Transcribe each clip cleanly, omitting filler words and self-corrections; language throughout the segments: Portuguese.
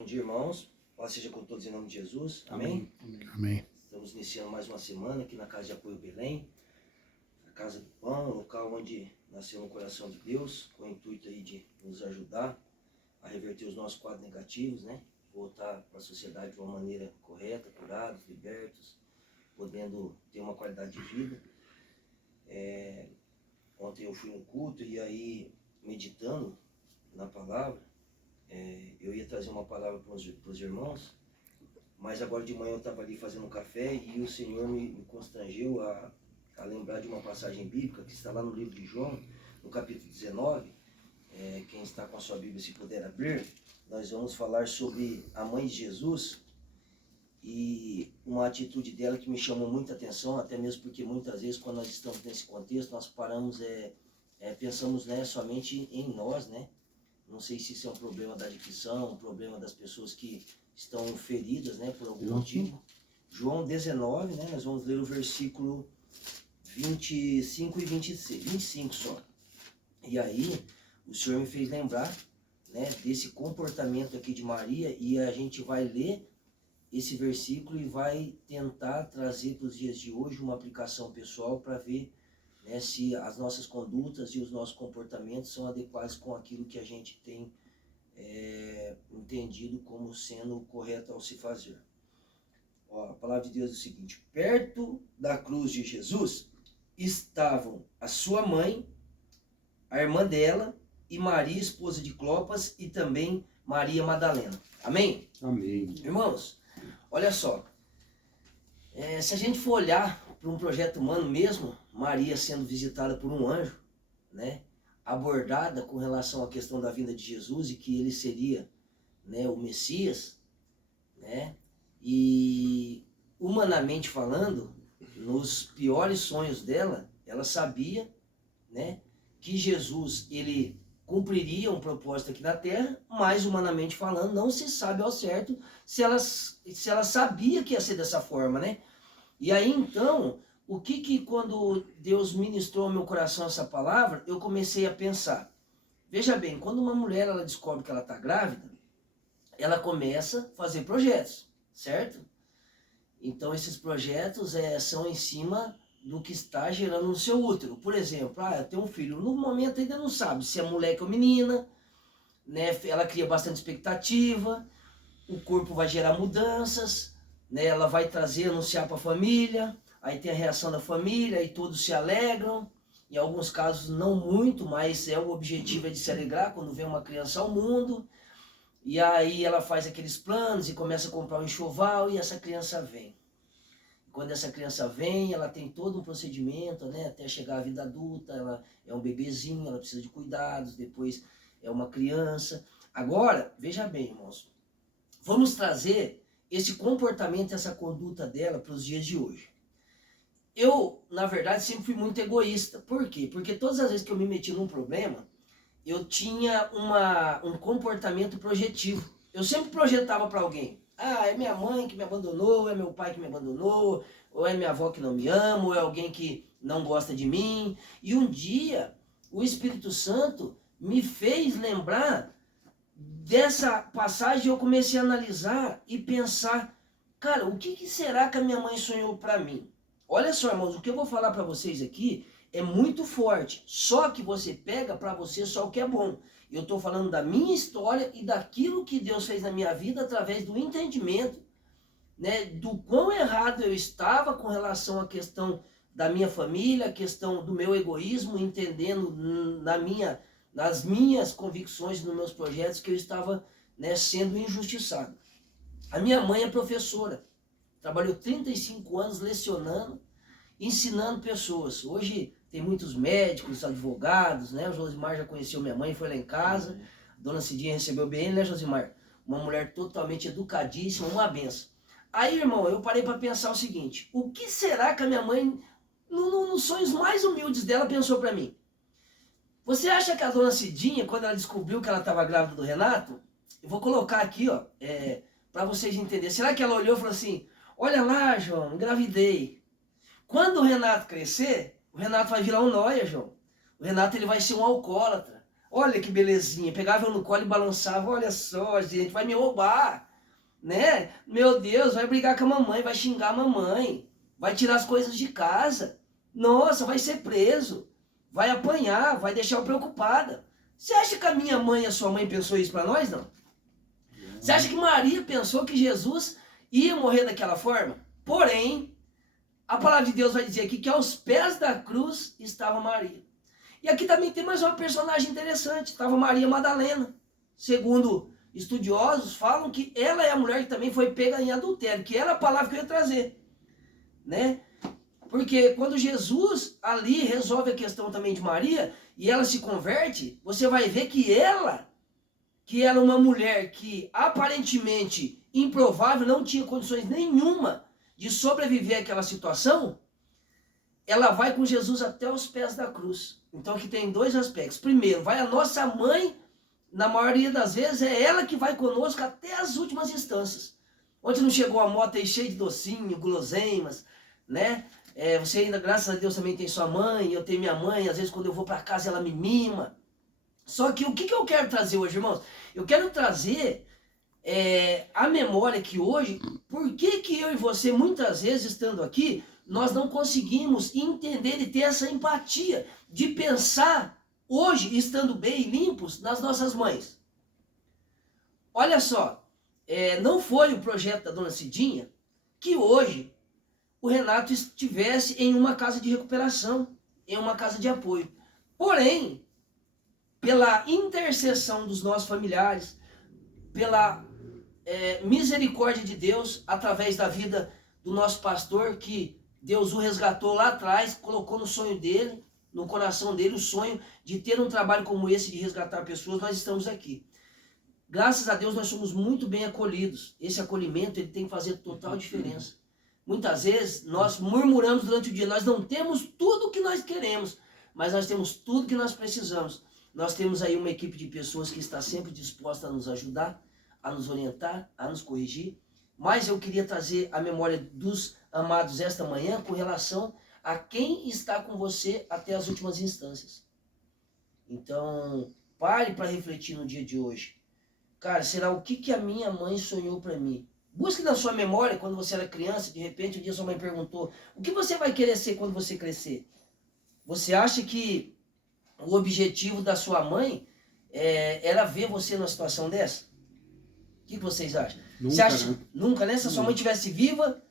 Bom dia, irmãos. Paz seja com todos em nome de Jesus. Amém? Amém. Estamos iniciando mais uma semana aqui na Casa de Apoio Belém, a Casa do Pão, local onde nasceu no coração de Deus, com o intuito aí de nos ajudar a reverter os nossos quadros negativos, né? Voltar para a sociedade de uma maneira correta, curados, libertos, podendo ter uma qualidade de vida. Ontem eu fui no culto e aí, meditando na palavra, eu ia trazer uma palavra para os irmãos, mas agora de manhã eu estava ali fazendo um café e o Senhor me constrangeu a lembrar de uma passagem bíblica que está lá no livro de João, no capítulo 19. Quem está com a sua Bíblia, se puder abrir, nós vamos falar sobre a mãe de Jesus e uma atitude dela que me chamou muita atenção, até mesmo porque muitas vezes quando nós estamos nesse contexto, nós paramos, pensamos, né, somente em nós, né? Não sei se isso é um problema da dicção, um problema das pessoas que estão feridas, né, por algum motivo. João 19, né, nós vamos ler o versículo 25 e 26, 25 só. E aí, o Senhor me fez lembrar, né, desse comportamento aqui de Maria, e a gente vai ler esse versículo e vai tentar trazer para os dias de hoje uma aplicação pessoal para ver, né, se as nossas condutas e os nossos comportamentos são adequados com aquilo que a gente tem entendido como sendo correto ao se fazer. A palavra de Deus é o seguinte: perto da cruz de Jesus estavam a sua mãe, a irmã dela e Maria, esposa de Clopas, e também Maria Madalena. Amém? Amém. Irmãos, olha só, se a gente for olhar para um projeto humano mesmo, Maria sendo visitada por um anjo, né, abordada com relação à questão da vinda de Jesus e que ele seria, né, o Messias, né, e humanamente falando, nos piores sonhos dela, ela sabia, né, que Jesus ele cumpriria um propósito aqui na Terra, mas humanamente falando, não se sabe ao certo se ela sabia que ia ser dessa forma, né? E aí então, o que quando Deus ministrou ao meu coração essa palavra, eu comecei a pensar. Veja bem, quando uma mulher ela descobre que ela está grávida, ela começa a fazer projetos, certo? Então esses projetos são em cima do que está gerando no seu útero. Por exemplo, eu tenho um filho, no momento ainda não sabe se é moleque ou menina, né? Ela cria bastante expectativa, o corpo vai gerar mudanças, né? Ela vai trazer, anunciar para a família, aí tem a reação da família e todos se alegram. Em alguns casos não muito, mas o objetivo é de se alegrar quando vem uma criança ao mundo. E aí ela faz aqueles planos e começa a comprar um enxoval e essa criança vem. Quando essa criança vem, ela tem todo um procedimento, né, até chegar à vida adulta. Ela é um bebezinho, ela precisa de cuidados, depois é uma criança. Agora, veja bem, irmãos, vamos trazer esse comportamento, essa conduta dela para os dias de hoje. Eu, na verdade, sempre fui muito egoísta. Por quê? Porque todas as vezes que eu me meti num problema, eu tinha um comportamento projetivo. Eu sempre projetava para alguém. É minha mãe que me abandonou, é meu pai que me abandonou, ou é minha avó que não me ama, ou é alguém que não gosta de mim. E um dia, o Espírito Santo me fez lembrar dessa passagem e eu comecei a analisar e pensar, cara, o que será que a minha mãe sonhou para mim? Olha só, irmãos, o que eu vou falar para vocês aqui é muito forte, só que você pega para você só o que é bom. Eu estou falando da minha história e daquilo que Deus fez na minha vida através do entendimento, né, do quão errado eu estava com relação à questão da minha família, a questão do meu egoísmo, entendendo nas minhas convicções, nos meus projetos, que eu estava, né, sendo injustiçado. A minha mãe é professora, trabalhou 35 anos lecionando, ensinando pessoas. Hoje tem muitos médicos, advogados, né? O Josimar já conheceu minha mãe, foi lá em casa. A dona Cidinha recebeu bem, né, Josimar? Uma mulher totalmente educadíssima, uma benção. Aí, irmão, eu parei para pensar o seguinte: o que será que a minha mãe, nos sonhos mais humildes dela, pensou para mim? Você acha que a dona Cidinha, quando ela descobriu que ela estava grávida do Renato, eu vou colocar aqui, ó, para vocês entenderem. Será que ela olhou e falou assim: olha lá, João, engravidei. Quando o Renato crescer, o Renato vai virar um nóia, João. O Renato ele vai ser um alcoólatra. Olha que belezinha. Pegava eu no colo e balançava. Olha só, gente, vai me roubar, né? Meu Deus, vai brigar com a mamãe, vai xingar a mamãe, vai tirar as coisas de casa. Nossa, vai ser preso, vai apanhar, vai deixar eu preocupada. Você acha que a minha mãe e a sua mãe pensou isso para nós, não? Você acha que Maria pensou que Jesus ia morrer daquela forma? Porém, a palavra de Deus vai dizer aqui que aos pés da cruz estava Maria. E aqui também tem mais uma personagem interessante, estava Maria Madalena. Segundo estudiosos, falam que ela é a mulher que também foi pega em adultério, que era a palavra que eu ia trazer, né? Porque quando Jesus ali resolve a questão também de Maria, e ela se converte, você vai ver que ela é uma mulher que aparentemente improvável, não tinha condições nenhuma de sobreviver àquela situação, ela vai com Jesus até os pés da cruz. Então aqui tem dois aspectos. Primeiro, vai a nossa mãe, na maioria das vezes é ela que vai conosco até as últimas instâncias. Onde não chegou a moto aí cheia de docinho, guloseimas, né? Você ainda, graças a Deus, também tem sua mãe, eu tenho minha mãe, às vezes quando eu vou para casa ela me mima. Só que o que eu quero trazer hoje, irmãos? Eu quero trazer a memória que hoje, por que eu e você, muitas vezes estando aqui, nós não conseguimos entender e ter essa empatia de pensar hoje, estando bem e limpos, nas nossas mães. Olha só, não foi o projeto da dona Cidinha que hoje o Renato estivesse em uma casa de recuperação, em uma casa de apoio. Porém, pela intercessão dos nossos familiares, pela misericórdia de Deus, através da vida do nosso pastor, que Deus o resgatou lá atrás, colocou no sonho dele, no coração dele, o sonho de ter um trabalho como esse, de resgatar pessoas, nós estamos aqui. Graças a Deus nós somos muito bem acolhidos. Esse acolhimento ele tem que fazer total diferença. Muitas vezes nós murmuramos durante o dia, nós não temos tudo o que nós queremos, mas nós temos tudo que nós precisamos. Nós temos aí uma equipe de pessoas que está sempre disposta a nos ajudar, a nos orientar, a nos corrigir. Mas eu queria trazer a memória dos amados esta manhã com relação a quem está com você até as últimas instâncias. Então, pare para refletir no dia de hoje. Cara, será o que a minha mãe sonhou para mim? Busque na sua memória, quando você era criança, de repente um dia sua mãe perguntou, o que você vai querer ser quando você crescer? Você acha que o objetivo da sua mãe era ver você numa situação dessa? O que vocês acham? Nunca, você acha, né? Nunca, né? Se a sua mãe estivesse viva,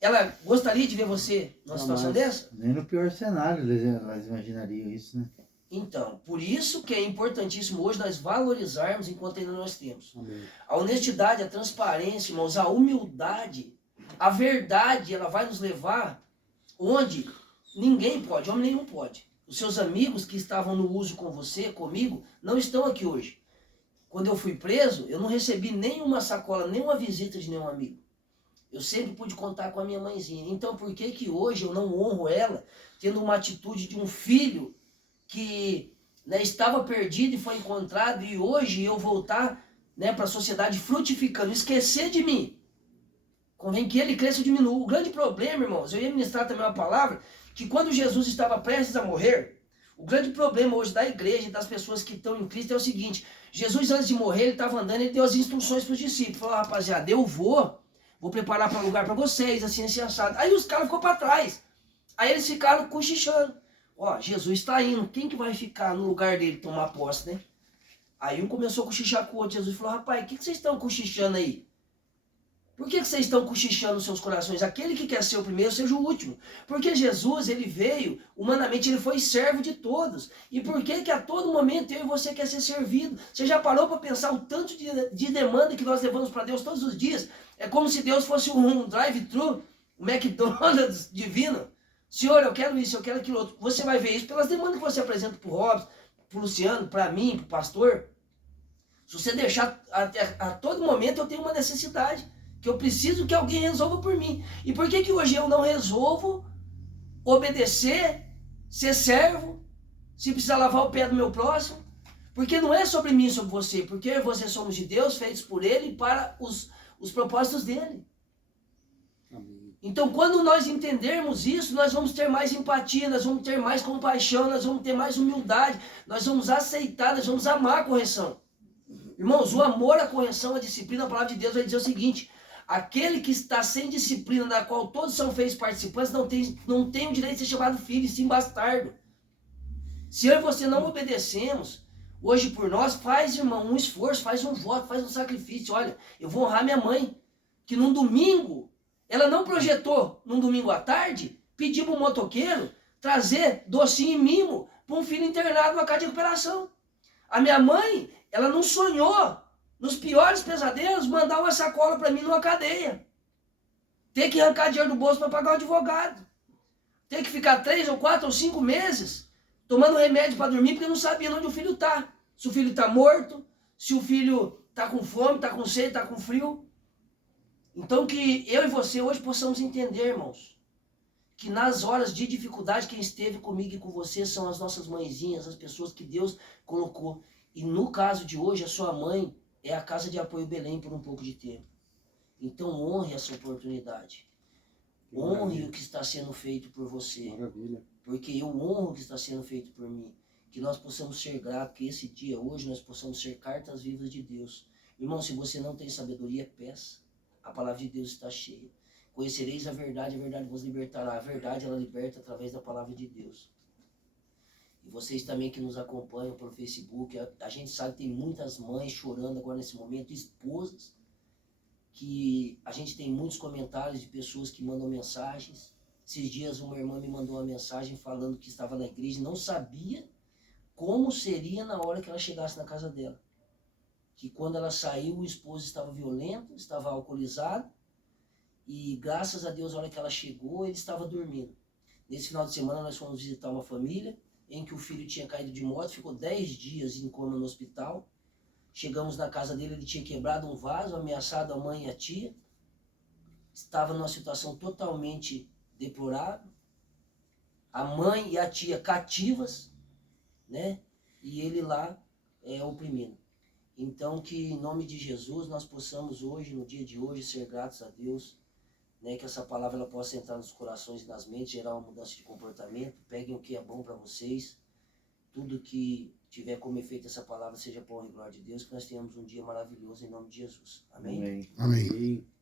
ela gostaria de ver você numa situação dessa? Nem no pior cenário elas imaginariam isso, né? Então, por isso que é importantíssimo hoje nós valorizarmos enquanto ainda nós temos. Amém. A honestidade, a transparência, irmãos, a humildade, a verdade, ela vai nos levar onde ninguém pode, homem nenhum pode. Os seus amigos que estavam no uso com você, comigo, não estão aqui hoje. Quando eu fui preso, eu não recebi nenhuma sacola, nenhuma visita de nenhum amigo. Eu sempre pude contar com a minha mãezinha. Então, por que hoje eu não honro ela, tendo uma atitude de um filho que estava perdido e foi encontrado, e hoje eu voltar para a sociedade frutificando, esquecer de mim? Convém que ele cresça ou diminua. O grande problema, irmãos, eu ia ministrar também uma palavra, que quando Jesus estava prestes a morrer, o grande problema hoje da igreja e das pessoas que estão em Cristo é o seguinte: Jesus, antes de morrer, ele estava andando, ele deu as instruções para os discípulos, falou, rapaziada, eu vou preparar para lugar para vocês, assim assado. Aí os caras ficou para trás, aí eles ficaram cochichando. Ó, Jesus está indo, quem que vai ficar no lugar dele tomar posse, né? Aí um começou a cochichar com o outro. Jesus falou, rapaz, o que vocês estão cochichando aí? Por que vocês estão cochichando nos seus corações? Aquele que quer ser o primeiro, seja o último. Porque Jesus, ele veio, humanamente, ele foi servo de todos. E por que a todo momento eu e você quer ser servido? Você já parou para pensar o tanto de demanda que nós levamos para Deus todos os dias? É como se Deus fosse um drive-thru, um McDonald's divino. Senhor, eu quero isso, eu quero aquilo outro. Você vai ver isso pelas demandas que você apresenta para o Robson, para o Luciano, para mim, para o pastor. Se você deixar, a todo momento eu tenho uma necessidade, que eu preciso que alguém resolva por mim. E por que hoje eu não resolvo obedecer, ser servo, se precisar lavar o pé do meu próximo? Porque não é sobre mim, sobre você. Porque eu e você somos de Deus, feitos por Ele e para os propósitos dEle. Amém. Então, quando nós entendermos isso, nós vamos ter mais empatia, nós vamos ter mais compaixão, nós vamos ter mais humildade, nós vamos aceitar, nós vamos amar a correção. Irmãos, o amor à correção, a disciplina, a palavra de Deus vai dizer o seguinte: aquele que está sem disciplina, da qual todos são feitos participantes, não tem o direito de ser chamado filho, e sim bastardo. Se eu e você não obedecemos, hoje por nós, faz, irmão, um esforço, faz um voto, faz um sacrifício. Olha, eu vou honrar minha mãe, que num domingo, ela não projetou, num domingo à tarde, pedir para um motoqueiro trazer docinho e mimo para um filho internado numa casa de recuperação. A minha mãe, ela não sonhou, nos piores pesadelos, mandar uma sacola para mim numa cadeia. Ter que arrancar dinheiro do bolso para pagar um advogado. Ter que ficar 3 ou 4 ou 5 meses tomando remédio para dormir porque não sabia onde o filho está. Se o filho está morto, se o filho está com fome, está com sede, está com frio. Então que eu e você hoje possamos entender, irmãos, que nas horas de dificuldade quem esteve comigo e com você são as nossas mãezinhas, as pessoas que Deus colocou. E no caso de hoje, a sua mãe é a Casa de Apoio Belém por um pouco de tempo. Então honre essa oportunidade. Honre o que está sendo feito por você. Maravilha. Porque eu honro o que está sendo feito por mim. Que nós possamos ser gratos, que esse dia, hoje, nós possamos ser cartas vivas de Deus. Irmão, se você não tem sabedoria, peça. A palavra de Deus está cheia. Conhecereis a verdade vos libertará. A verdade, ela liberta através da palavra de Deus. E vocês também que nos acompanham pelo Facebook, a gente sabe que tem muitas mães chorando agora nesse momento, esposas, que a gente tem muitos comentários de pessoas que mandam mensagens. Esses dias uma irmã me mandou uma mensagem falando que estava na igreja e não sabia como seria na hora que ela chegasse na casa dela. Que quando ela saiu, o esposo estava violento, estava alcoolizado, e graças a Deus, na hora que ela chegou, ele estava dormindo. Nesse final de semana, nós fomos visitar uma família em que o filho tinha caído de moto, ficou 10 dias em coma no hospital. Chegamos na casa dele, ele tinha quebrado um vaso, ameaçado a mãe e a tia. Estava numa situação totalmente deplorável. A mãe e a tia cativas, né? E ele lá oprimindo. Então que em nome de Jesus nós possamos hoje, no dia de hoje, ser gratos a Deus, né? Que essa palavra ela possa entrar nos corações e nas mentes, gerar uma mudança de comportamento. Peguem o que é bom para vocês. Tudo que tiver como efeito essa palavra seja para a honra e glória de Deus, que nós tenhamos um dia maravilhoso em nome de Jesus. Amém? Amém. Amém. Amém.